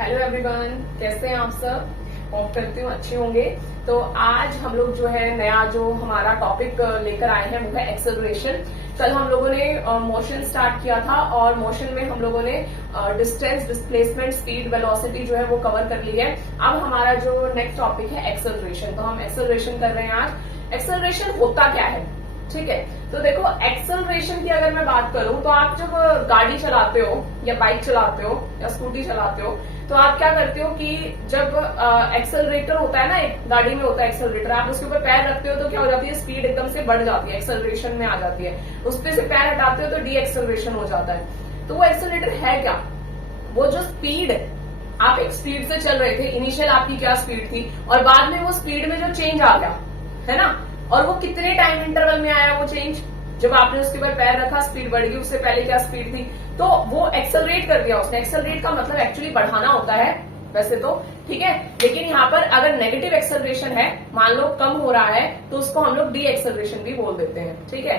Hello everyone, कैसे हैं आप सब? होप करती हूँ अच्छे होंगे। तो आज हम लोग जो है नया जो हमारा टॉपिक लेकर आए हैं वो है एक्सेलरेशन। कल हम लोगों ने मोशन स्टार्ट किया था और मोशन में हम लोगों ने डिस्टेंस, डिस्प्लेसमेंट, स्पीड, वेलोसिटी जो है वो कवर कर ली है। अब हमारा जो नेक्स्ट टॉपिक है एक्सेलरेशन। तो हम एक्सेलरेशन कर रहे हैं आज। एक्सेलरेशन होता क्या है, ठीक है? तो देखो, एक्सेलरेशन की अगर मैं बात करूं तो आप जब गाड़ी चलाते हो या बाइक चलाते हो या स्कूटी चलाते हो तो आप क्या करते हो कि जब एक्सेलरेटर होता है ना, एक गाड़ी में होता है एक्सेलरेटर, आप उसके ऊपर पैर रखते हो तो क्या हो जाती है, स्पीड एकदम से बढ़ जाती है, एक्सेलरेशन में आ जाती है। उस पे से पैर हटाते हो तो डी एक्सेलरेशन हो जाता है। तो वो एक्सेलरेटर है क्या? वो जो स्पीड, आप एक स्पीड से चल रहे थे, इनिशियल आपकी क्या स्पीड थी और बाद में वो स्पीड में जो चेंज आ गया है ना, और वो कितने टाइम इंटरवल में आया वो चेंज, जब आपने उसके ऊपर पैर रखा स्पीड बढ़ गई, उससे पहले क्या स्पीड थी, तो वो एक्सेलरेट कर दिया उसने। एक्सेलरेट का मतलब एक्चुअली बढ़ाना होता है वैसे तो, ठीक है, लेकिन यहाँ पर अगर नेगेटिव एक्सेलरेशन है, मान लो कम हो रहा है, तो उसको हम लोग डी एक्सेलरेशन भी बोल देते हैं, ठीक है।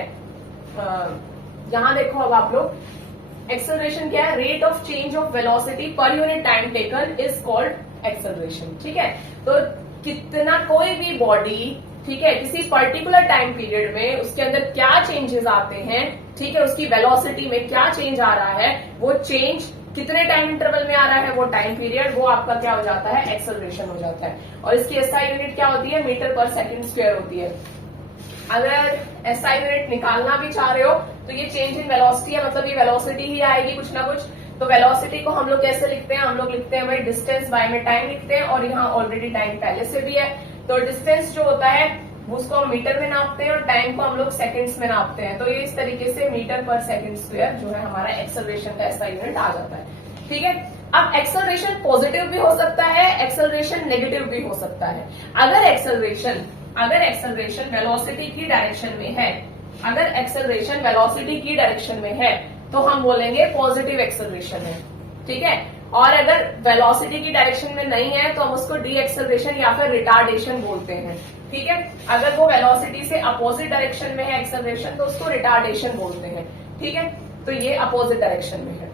यहाँ देखो, अब आप लोग एक्सेलरेशन क्या है, rate of change of velocity per unit time taken is called acceleration, ठीक है। तो कितना कोई भी बॉडी, ठीक है, किसी पर्टिकुलर टाइम पीरियड में उसके अंदर क्या चेंजेस आते हैं, ठीक है, उसकी वेलोसिटी में क्या चेंज आ रहा है, वो चेंज कितने टाइम इंटरवल में आ रहा है, वो टाइम पीरियड, वो आपका क्या हो जाता है, एक्सेलरेशन हो जाता है। और इसकी एसआई यूनिट क्या होती है, मीटर पर सेकंड स्क्वायर होती है। अगर एसआई यूनिट निकालना भी चाह रहे हो तो ये चेंज इन वेलोसिटी है, मतलब ये वेलोसिटी ही आएगी कुछ ना कुछ। तो वेलोसिटी को हम लोग कैसे लिखते हैं, हम लोग लिखते हैं भाई डिस्टेंस बाय में टाइम लिखते हैं, और यहाँ ऑलरेडी टाइम पहले से भी है। तो डिस्टेंस जो होता है उसको हम मीटर में नापते हैं और टाइम को हम लोग सेकंड्स में नापते हैं। तो ये इस तरीके से मीटर पर सेकंड स्क्वायर जो है हमारा एक्सेलरेशन का एसआई यूनिट आ जाता है, ठीक है। अब एक्सेलरेशन पॉजिटिव भी हो सकता है, एक्सेलरेशन नेगेटिव भी हो सकता है। अगर एक्सेलरेशन वेलोसिटी की डायरेक्शन में है, अगर एक्सेलरेशन वेलोसिटी की डायरेक्शन में है तो हम बोलेंगे पॉजिटिव एक्सेलरेशन है, ठीक है। और अगर वेलोसिटी की डायरेक्शन में नहीं है तो हम उसको डी एक्सेलरेशन या फिर रिटार्डेशन बोलते हैं, ठीक है। अगर वो वेलोसिटी से अपोजिट डायरेक्शन में है एक्सेलरेशन तो उसको रिटार्डेशन बोलते हैं, ठीक है। तो ये अपोजिट डायरेक्शन में है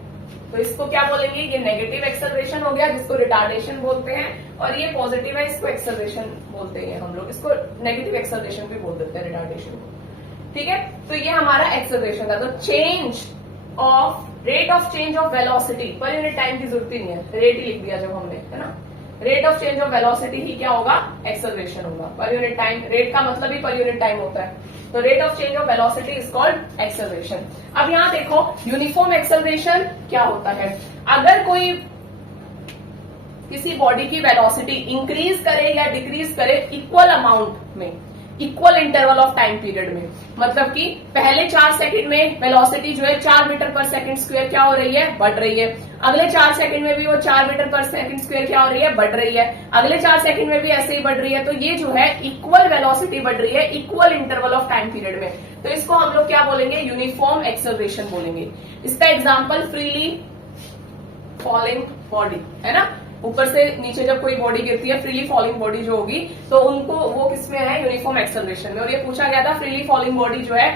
तो इसको क्या बोलेंगे, ये नेगेटिव एक्सेलरेशन हो गया जिसको रिटार्डेशन बोलते हैं, और ये पॉजिटिव है, इसको एक्सेलरेशन बोलते हैं हम लोग, इसको नेगेटिव एक्सेलरेशन भी बोल देते हैं, रिटार्डेशन को, ठीक है। तो ये हमारा एक्सेलरेशन था। तो change of rate of change of velocity per unit time की जरूरत ही नहीं है, रेट ही लिख दिया जब हमने, है ना। Rate of change of velocity ही क्या होगा, एक्सेलरेशन होगा। पर यूनिट टाइम, रेट का मतलब ही पर यूनिट टाइम होता है। तो rate of change of velocity is called acceleration. अब यहाँ देखो, यूनिफॉर्म एक्सेलरेशन क्या होता है, अगर कोई किसी बॉडी की वेलोसिटी इंक्रीज करे या डिक्रीज करे इक्वल अमाउंट में, equal interval of time period में, मतलब कि पहले 4 सेकंड में वेलोसिटी जो है 4 मीटर पर सेकंड स्क्वायर क्या हो रही है, बढ़ रही है। अगले 4 सेकंड में भी वो 4 मीटर पर सेकंड स्क्वायर क्या हो रही है, बढ़ रही है। अगले 4 सेकंड में भी ऐसे ही बढ़ रही है। तो ये जो है इक्वल वेलोसिटी बढ़ रही है equal interval of time period में। तो इसको हम लोग क्या बोलेंगे, यूनिफॉर्म एक्सेलरेशन बोलेंगे। इसका एग्जाम्पल फ्रीली फॉलिंग बॉडी है ना, ऊपर से नीचे जब कोई बॉडी गिरती है, फ्रीली फॉलिंग बॉडी जो होगी, तो उनको वो किसमें है, यूनिफॉर्म एक्सेलरेशन में। और ये पूछा गया था फ्रीली फॉलिंग बॉडी जो है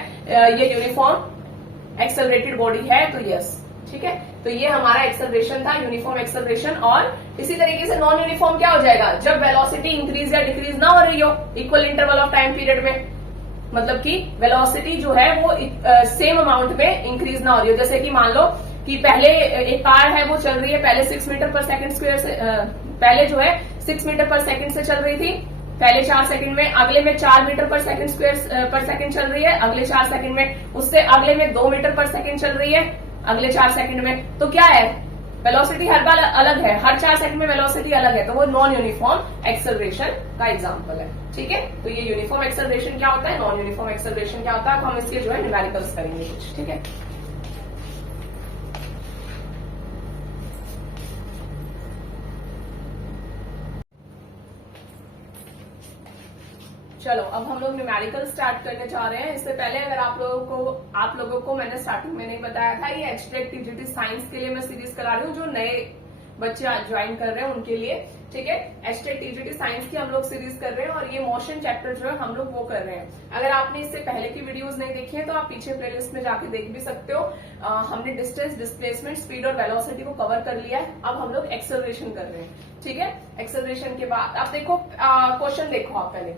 ये यूनिफॉर्म एक्सेलरेटेड बॉडी है, तो यस, ठीक है। तो ये हमारा एक्सेलरेशन था, यूनिफॉर्म एक्सेलरेशन। और इसी तरीके से नॉन यूनिफॉर्म क्या हो जाएगा, जब वेलोसिटी इंक्रीज या डिक्रीज ना हो रही हो equal interval of time period में, मतलब कि वेलोसिटी जो है वो सेम अमाउंट में इंक्रीज ना हो रही हो। जैसे कि मान लो कि पहले एक कार है वो चल रही है पहले 6 मीटर पर सेकंड स्क्वायर से, पहले जो है 6 मीटर पर सेकंड से चल रही थी पहले 4 सेकंड में, अगले में 4 मीटर पर सेकंड स्क्वायर पर सेकंड चल रही है अगले 4 सेकंड में, उससे अगले में 2 मीटर पर सेकंड चल रही है अगले 4 सेकंड में। तो क्या है, वेलोसिटी हर बार अलग है, हर 4 सेकंड में वेलोसिटी अलग है, तो वो नॉन यूनिफॉर्म एक्सेलरेशन का एग्जाम्पल है, ठीक है। तो ये यूनिफॉर्म एक्सेलरेशन क्या होता है, नॉन यूनिफॉर्म एक्सेलरेशन क्या होता है, हम इसके जो है न्यूमेरिकल्स करेंगे कुछ, ठीक है। चलो, अब हम लोग न्यूमेरिकल स्टार्ट करने जा रहे हैं। इससे पहले अगर आप लोगों को मैंने स्टार्टिंग में नहीं बताया था, ये एब्स्ट्रैक्ट टीजीटी साइंस के लिए मैं सीरीज करा रही हूँ। जो नए बच्चे आज ज्वाइन कर रहे हैं उनके लिए, ठीक है। एचटेट टीजीटी साइंस की हम लोग सीरीज कर रहे हैं और ये मोशन चैप्टर जो है हम लोग वो कर रहे हैं। अगर आपने इससे पहले की वीडियोस नहीं देखी है तो आप पीछे प्लेलिस्ट में जाके देख भी सकते हो। हमने डिस्टेंस, डिस्प्लेसमेंट, स्पीड और वेलोसिटी को कवर कर लिया है। अब हम लोग एक्सेलरेशन कर रहे हैं, ठीक है। एक्सेलरेशन के बाद आप देखो क्वेश्चन देखो आप पहले।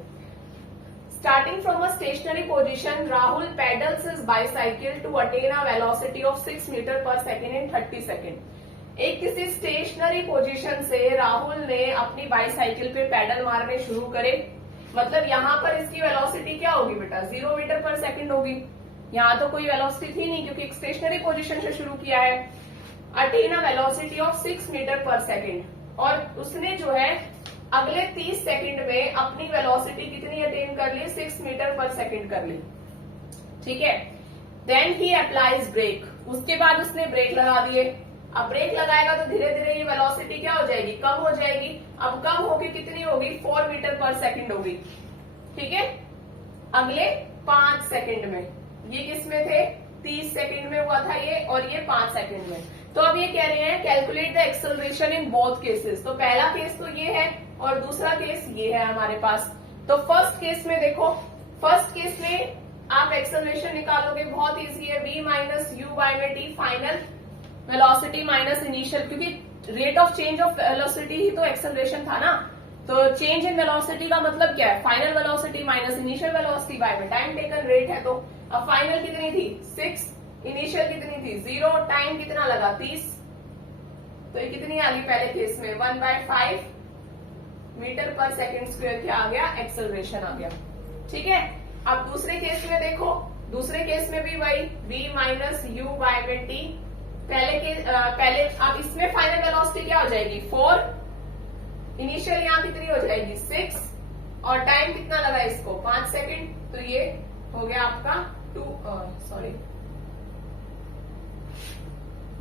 Starting from a stationary position, Rahul pedals his bicycle to attain a velocity of 6 meter per second in 30 second. एक किसी स्टेशनरी पोजीशन से राहुल ने अपनी बाईसाइकिल पे पैडल मारने शुरू करे, मतलब यहाँ पर इसकी वेलोसिटी क्या होगी बेटा, 0 मीटर पर सेकेंड होगी। यहाँ तो कोई वेलोसिटी थी नहीं क्योंकि एक स्टेशनरी पोजीशन से शुरू किया है। Attain a velocity of 6 meter per second, और उसने जो है अगले 30 सेकंड में अपनी वेलोसिटी कितनी अटेन कर ली, 6 मीटर पर सेकंड कर ली, ठीक है। देन ही अप्लाइज ब्रेक, उसके बाद उसने ब्रेक लगा दिए। अब ब्रेक लगाएगा तो धीरे धीरे ये वेलोसिटी क्या हो जाएगी, कम हो जाएगी। अब कम होगी कितनी होगी, 4 मीटर पर सेकंड होगी, ठीक है। अगले 5 सेकंड में, ये किसमें थे, 30 सेकंड में हुआ था ये, और ये 5 सेकंड में। तो अब ये कह रहे हैं calculate the acceleration in both cases. तो पहला केस तो ये है और दूसरा केस ये है हमारे पास। तो फर्स्ट केस में देखो, फर्स्ट केस में आप एक्सेलरेशन निकालोगे, बहुत इजी है, v माइनस यू बाय में t final velocity minus initial, क्योंकि rate of change of velocity ही तो एक्सेलरेशन था ना। तो चेंज इन वेलोसिटी का मतलब क्या है, final velocity minus initial velocity bye में टाइम टेकन रेट है। तो अब फाइनल कितनी थी 6, इनिशियल कितनी थी 0, टाइम कितना लगा 30, तो ये कितनी आ गई पहले केस में 1/5 मीटर पर सेकेंड स्क्वायर क्या आ गया, एक्सेलरेशन आ गया, ठीक है। अब दूसरे केस में देखो, दूसरे केस में भी वही v माइनस यू बाय में टी। पहले अब इसमें फाइनल वेलोसिटी क्या हो जाएगी 4, इनिशियल यहाँ कितनी हो जाएगी 6, और टाइम कितना लगा इसको 5 सेकेंड, तो ये हो गया आपका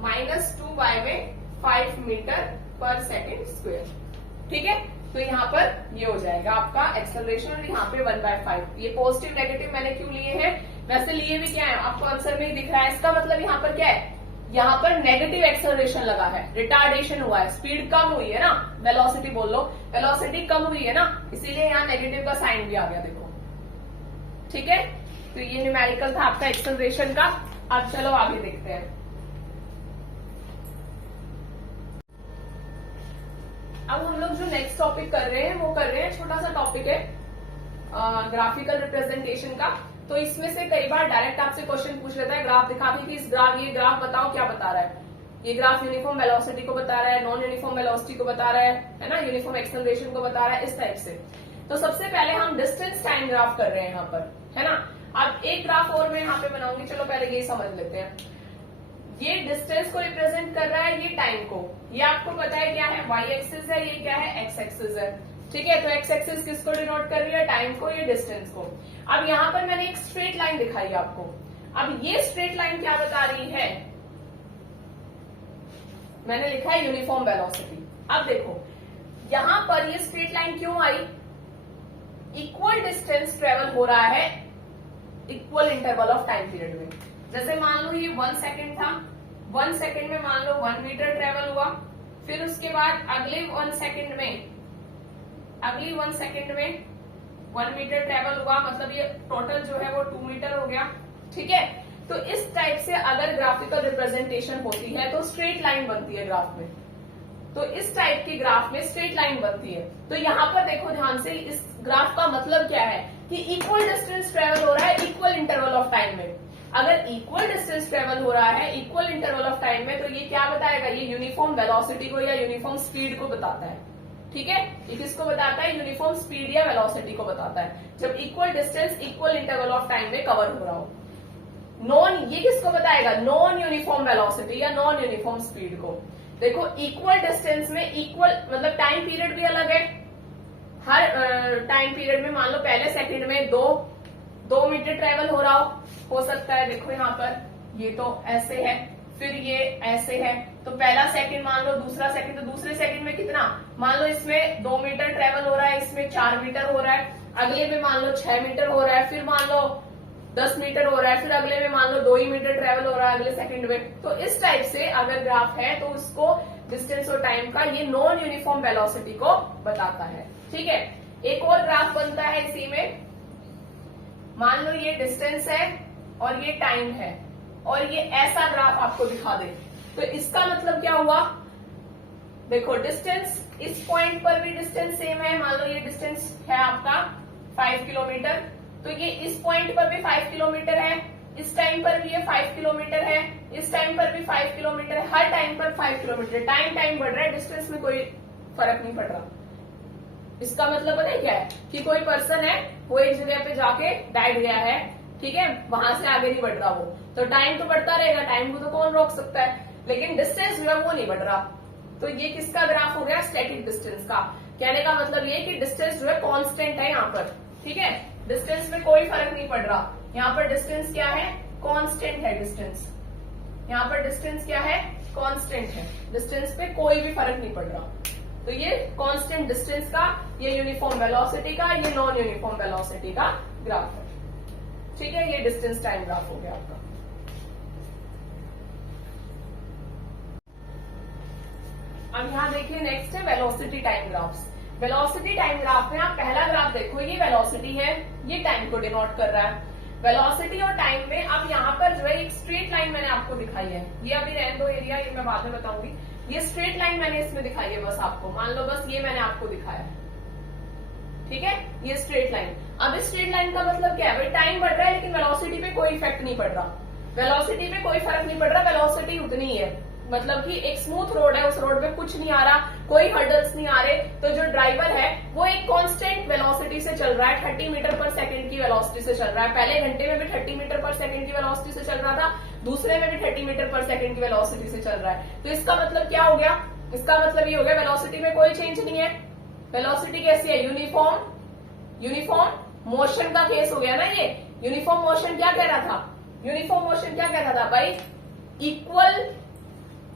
-2 बाय में 5 मीटर पर सेकेंड स्क्वायर, ठीक है। तो यहाँ पर ये हो जाएगा आपका एक्सेलरेशन, और यहाँ पे 1/5। ये पॉजिटिव नेगेटिव मैंने क्यों लिए हैं, वैसे लिए भी क्या है आपको आंसर में ही दिख रहा है। इसका मतलब यहाँ पर क्या है, यहाँ पर नेगेटिव एक्सेलरेशन लगा है, रिटार्डेशन हुआ है, स्पीड कम हुई है ना, वेलोसिटी बोल लो, वेलोसिटी कम हुई है ना, इसीलिए यहाँ नेगेटिव का साइन भी आ गया, देखो, ठीक है। तो ये न्यूमेरिकल था आपका एक्सेलरेशन का। अब चलो आगे देखते हैं। अब हम लोग जो नेक्स्ट टॉपिक कर रहे हैं वो कर रहे हैं, छोटा सा टॉपिक है ग्राफिकल रिप्रेजेंटेशन का। तो इसमें से कई बार डायरेक्ट आपसे क्वेश्चन पूछ लेता है, ग्राफ दिखा के कि इस ग्राफ, ये ग्राफ बताओ क्या बता रहा है। ये ग्राफ यूनिफॉर्म वेलोसिटी को बता रहा है, नॉन यूनिफॉर्म वेलोसिटी को बता रहा है ना, यूनिफॉर्म एक्सेलरेशन को बता रहा है, इस टाइप से। तो सबसे पहले हम डिस्टेंस टाइम ग्राफ कर रहे हैं यहाँ पर, है ना। अब एक ग्राफ और मैं यहाँ पे बनाऊंगी, चलो पहले ये समझ लेते हैं। ये डिस्टेंस को रिप्रेजेंट कर रहा है, ये टाइम को। ये आपको पता है क्या है, वाई एक्सिस है, ये क्या है एक्स एक्सिस है, ठीक है। तो एक्स एक्सिस किसको डिनोट कर रही है, टाइम को, ये डिस्टेंस को। अब यहाँ पर मैंने एक स्ट्रेट लाइन दिखाई आपको। अब ये स्ट्रेट लाइन क्या बता रही है, मैंने लिखा है यूनिफॉर्म वेलोसिटी। अब देखो यहां पर ये स्ट्रेट लाइन क्यों आई, इक्वल डिस्टेंस ट्रेवल हो रहा है equal interval of time period में। जैसे मान लो ये 1 सेकेंड था, 1 सेकेंड में मान लो 1 मीटर ट्रेवल हुआ, फिर उसके बाद अगले 1 सेकेंड में 1 मीटर ट्रेवल हुआ, मतलब ये टोटल जो है वो 2 मीटर हो गया, ठीक है। तो इस टाइप से अगर ग्राफिकल रिप्रेजेंटेशन होती है तो स्ट्रेट लाइन बनती है ग्राफ में। तो इस टाइप की ग्राफ में स्ट्रेट लाइन बनती है। तो यहाँ पर देखो ध्यान से, इस ग्राफ का मतलब क्या है कि इक्वल डिस्टेंस ट्रेवल हो रहा है इक्वल इंटरवल ऑफ टाइम में। अगर इक्वल डिस्टेंस ट्रेवल हो रहा है इक्वल इंटरवल ऑफ टाइम में, तो ये क्या बताएगा, ये यूनिफॉर्म वेलोसिटी को या यूनिफॉर्म स्पीड को बताता है, ठीक है। ये किसको बताता है, यूनिफॉर्म स्पीड या वेलोसिटी को बताता है, जब equal distance equal interval of time में कवर हो रहा हो। नॉन, ये किसको बताएगा, नॉन यूनिफॉर्म वेलोसिटी या नॉन यूनिफॉर्म स्पीड को। देखो इक्वल डिस्टेंस में इक्वल मतलब टाइम पीरियड भी अलग है। हर टाइम पीरियड में मान लो पहले सेकंड में 2 मीटर ट्रेवल हो रहा हो सकता है। देखो यहाँ पर ये तो ऐसे है, फिर ये ऐसे है, तो पहला सेकंड मान लो, दूसरा सेकंड, तो दूसरे सेकंड में कितना, मान लो इसमें 2 मीटर ट्रेवल हो रहा है, इसमें 4 मीटर हो रहा है, अगले में मान लो 6 मीटर हो रहा है, फिर मान लो 10 मीटर हो रहा है, फिर अगले में मान लो 2 ही मीटर ट्रेवल हो रहा है अगले सेकंड में। तो इस टाइप से अगर ग्राफ है तो उसको डिस्टेंस और टाइम का ये नॉन यूनिफॉर्म वेलोसिटी को बताता है। ठीक है, एक और ग्राफ बनता है इसी में। मान लो ये डिस्टेंस है और ये टाइम है और ये ऐसा ग्राफ आपको दिखा दे, तो इसका मतलब क्या हुआ? देखो डिस्टेंस, इस पॉइंट पर भी डिस्टेंस सेम है, मान लो ये डिस्टेंस है आपका 5 किलोमीटर, तो ये इस पॉइंट पर भी 5 किलोमीटर है, इस टाइम पर भी ये 5 किलोमीटर है, इस टाइम पर भी 5 किलोमीटर है, हर टाइम पर 5 किलोमीटर। टाइम बढ़ रहा है, डिस्टेंस में कोई फर्क नहीं पड़ रहा। इसका मतलब पता है क्या है कि कोई पर्सन है, वो एक जगह पे जाके बैठ गया है, ठीक है, वहां से आगे नहीं बढ़ रहा वो, तो टाइम तो बढ़ता रहेगा, टाइम को तो कौन रोक सकता है, लेकिन डिस्टेंस जो है वो नहीं बढ़ रहा। तो ये किसका ग्राफ हो गया? स्टैटिक डिस्टेंस का। कहने का मतलब ये कि डिस्टेंस जो है कांस्टेंट है यहाँ पर, ठीक है, डिस्टेंस में कोई फर्क नहीं पड़ रहा। यहाँ पर डिस्टेंस क्या है? कांस्टेंट है डिस्टेंस। यहाँ पर डिस्टेंस क्या है? कांस्टेंट है, डिस्टेंस पे कोई भी फर्क नहीं पड़ रहा। तो ये कांस्टेंट डिस्टेंस का, ये यूनिफॉर्म वेलोसिटी का, ये नॉन यूनिफॉर्म वेलोसिटी का ग्राफ है। ठीक है, ये डिस्टेंस टाइम ग्राफ हो गया आपका। अब यहाँ देखिए नेक्स्ट है velocity time graphs. Velocity time graph में आप पहला ग्राफ देखो, ये वेलोसिटी है, ये टाइम को डिनोट कर रहा है। वेलोसिटी और टाइम में अब यहाँ पर जो है एक स्ट्रेट लाइन मैंने आपको दिखाई है, ये अभी रहने दो एरिया, ये मैं बाद में बताऊंगी। ये स्ट्रेट लाइन मैंने इसमें दिखाई है बस आपको, मान लो बस ये मैंने आपको दिखाया है, ठीक है, ये स्ट्रेट लाइन। अब इस स्ट्रेट लाइन का मतलब क्या है? भाई टाइम बढ़ रहा है लेकिन वेलोसिटी पे कोई इफेक्ट नहीं पड़ रहा, वेलोसिटी पे कोई फर्क नहीं पड़ रहा, वेलोसिटी उतनी ही है। मतलब कि एक स्मूथ रोड है, उस रोड पे कुछ नहीं आ रहा, कोई हर्डल्स नहीं आ रहे, तो जो ड्राइवर है वो एक कांस्टेंट वेलोसिटी से चल रहा है, 30 मीटर पर सेकंड की वेलोसिटी से चल रहा है। पहले घंटे में भी 30 मीटर पर सेकंड की वेलोसिटी से चल रहा था, दूसरे में भी 30 मीटर पर सेकंड की वेलोसिटी से चल रहा है। तो इसका मतलब क्या हो गया? इसका मतलब ये हो गया वेलोसिटी में कोई चेंज नहीं है। वेलोसिटी कैसी है? यूनिफॉर्म मोशन का केस हो गया ना ये। यूनिफॉर्म मोशन क्या कह रहा था? यूनिफॉर्म मोशन क्या कह रहा था भाई? इक्वल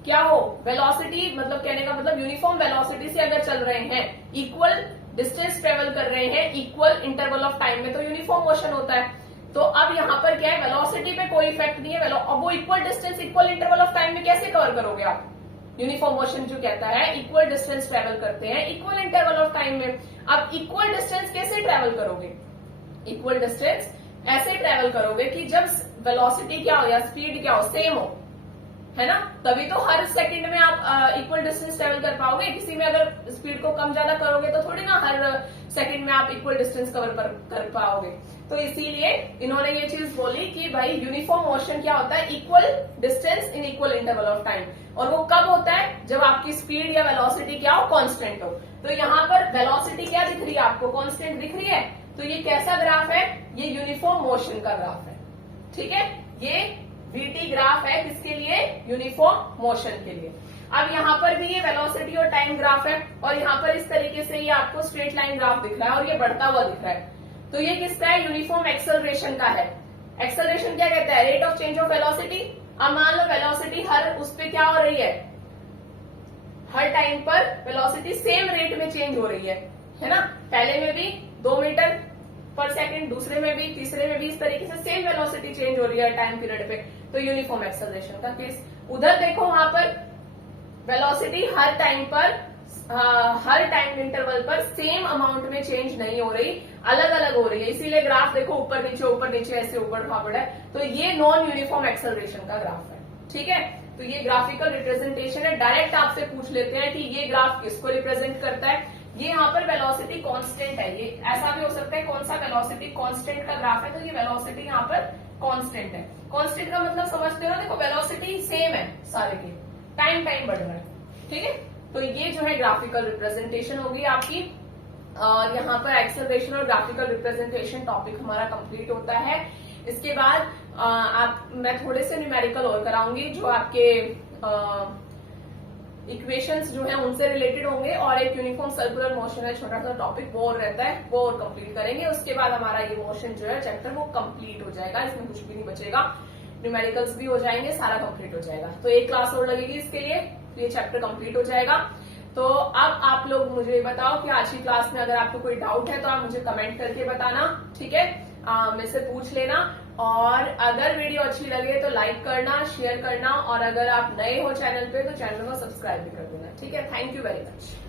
क्या हो? वेलोसिटी, मतलब कहने का मतलब यूनिफॉर्म वेलोसिटी से अगर चल रहे हैं, इक्वल डिस्टेंस ट्रेवल कर रहे हैं, इक्वल इंटरवल ऑफ टाइम में, तो यूनिफॉर्म मोशन होता है। तो अब यहाँ पर क्या है? वेलोसिटी पे कोई इफेक्ट नहीं है, अब वो equal distance equal interval of time में कैसे कवर करोगे आप? यूनिफॉर्म मोशन जो कहता है इक्वल डिस्टेंस ट्रेवल करते हैं इक्वल इंटरवल ऑफ टाइम में। अब इक्वल डिस्टेंस कैसे ट्रेवल करोगे? इक्वल डिस्टेंस ऐसे ट्रेवल करोगे कि जब वेलोसिटी क्या हो या स्पीड क्या हो, सेम हो, है ना, तभी तो हर सेकंड में आप इक्वल डिस्टेंस ट्रेवल कर पाओगे। किसी में अगर स्पीड को कम ज्यादा करोगे तो थोड़ी ना हर सेकंड में आप इक्वल डिस्टेंस कवर कर पाओगे। तो इसीलिए इन्होंने ये चीज बोली कि भाई यूनिफॉर्म मोशन क्या होता है? Equal distance in equal interval of time. और वो कब होता है? जब आपकी स्पीड या वेलोसिटी क्या हो? कांस्टेंट हो। तो यहाँ पर वेलोसिटी क्या दिख रही है आपको? कांस्टेंट दिख रही है। तो ये कैसा ग्राफ है? ये यूनिफॉर्म मोशन का ग्राफ है, ठीक है। ये VT ग्राफ है किसके लिए? यूनिफॉर्म मोशन के लिए। अब यहाँ पर भी ये वेलोसिटी और टाइम ग्राफ है, और यहाँ पर इस तरीके से ये आपको स्ट्रेट लाइन ग्राफ दिख रहा है और ये बढ़ता हुआ दिख रहा है। तो ये किसका है? यूनिफॉर्म एक्सेलरेशन का है। एक्सेलरेशन क्या कहता है? Rate of change of velocity. अब मान लो वेलोसिटी हर उस पे क्या हो रही है? हर टाइम पर वेलोसिटी सेम रेट में चेंज हो रही है ना। पहले में भी 2 मीटर पर सेकंड, दूसरे में भी, तीसरे में भी, इस तरीके से सेम वेलोसिटी चेंज हो रही है टाइम पीरियड पे, तो यूनिफॉर्म एक्सेलरेशन का केस। उधर देखो वहां पर वेलोसिटी हर टाइम पर, हर टाइम इंटरवल पर सेम अमाउंट में चेंज नहीं हो रही, अलग अलग हो रही है। इसीलिए ग्राफ देखो ऊपर नीचे ऐसे ऊपर खापड़ है। तो ये नॉन यूनिफॉर्म एक्सेलरेशन का ग्राफ है, ठीक है। तो ये ग्राफिकल रिप्रेजेंटेशन है। डायरेक्ट आपसे पूछ लेते हैं कि ये ग्राफ किसको रिप्रेजेंट करता है। ये यहाँ पर वेलोसिटी कांस्टेंट है, ये ऐसा भी हो सकता है कौन सा वेलोसिटी कांस्टेंट का ग्राफ है, तो ये वेलोसिटी यहाँ पर कांस्टेंट है। कांस्टेंट का मतलब समझते हो ना, देखो वेलोसिटी सेम है सारे के, टाइम बढ़ रहा है, ठीक है। तो ये जो है ग्राफिकल रिप्रेजेंटेशन होगी आपकी, और यहाँ पर एक्सेलरेशन और ग्राफिकल रिप्रेजेंटेशन टॉपिक हमारा कंप्लीट होता है। इसके बाद मैं थोड़े से न्यूमेरिकल और कराऊंगी जो आपके इक्वेशंस जो है उनसे रिलेटेड होंगे, और एक यूनिफॉर्म सर्कुलर मोशन है, छोटा सा टॉपिक वो और रहता है, वो और कंप्लीट करेंगे। उसके बाद हमारा ये मोशन जो है चैप्टर वो कंप्लीट हो जाएगा, इसमें कुछ भी नहीं बचेगा, न्यूमेरिकल्स भी हो जाएंगे, सारा कंप्लीट हो जाएगा। तो एक क्लास और लगेगी इसके लिए, तो ये चैप्टर कंप्लीट हो जाएगा। तो अब आप लोग मुझे बताओ कि आज की क्लास में अगर आपको कोई डाउट है तो आप मुझे कमेंट करके बताना, ठीक है, मेरे से पूछ लेना। और अगर वीडियो अच्छी लगे तो लाइक करना, शेयर करना, और अगर आप नए हो चैनल पे तो चैनल को सब्सक्राइब भी कर देना। ठीक है, थैंक यू वेरी मच।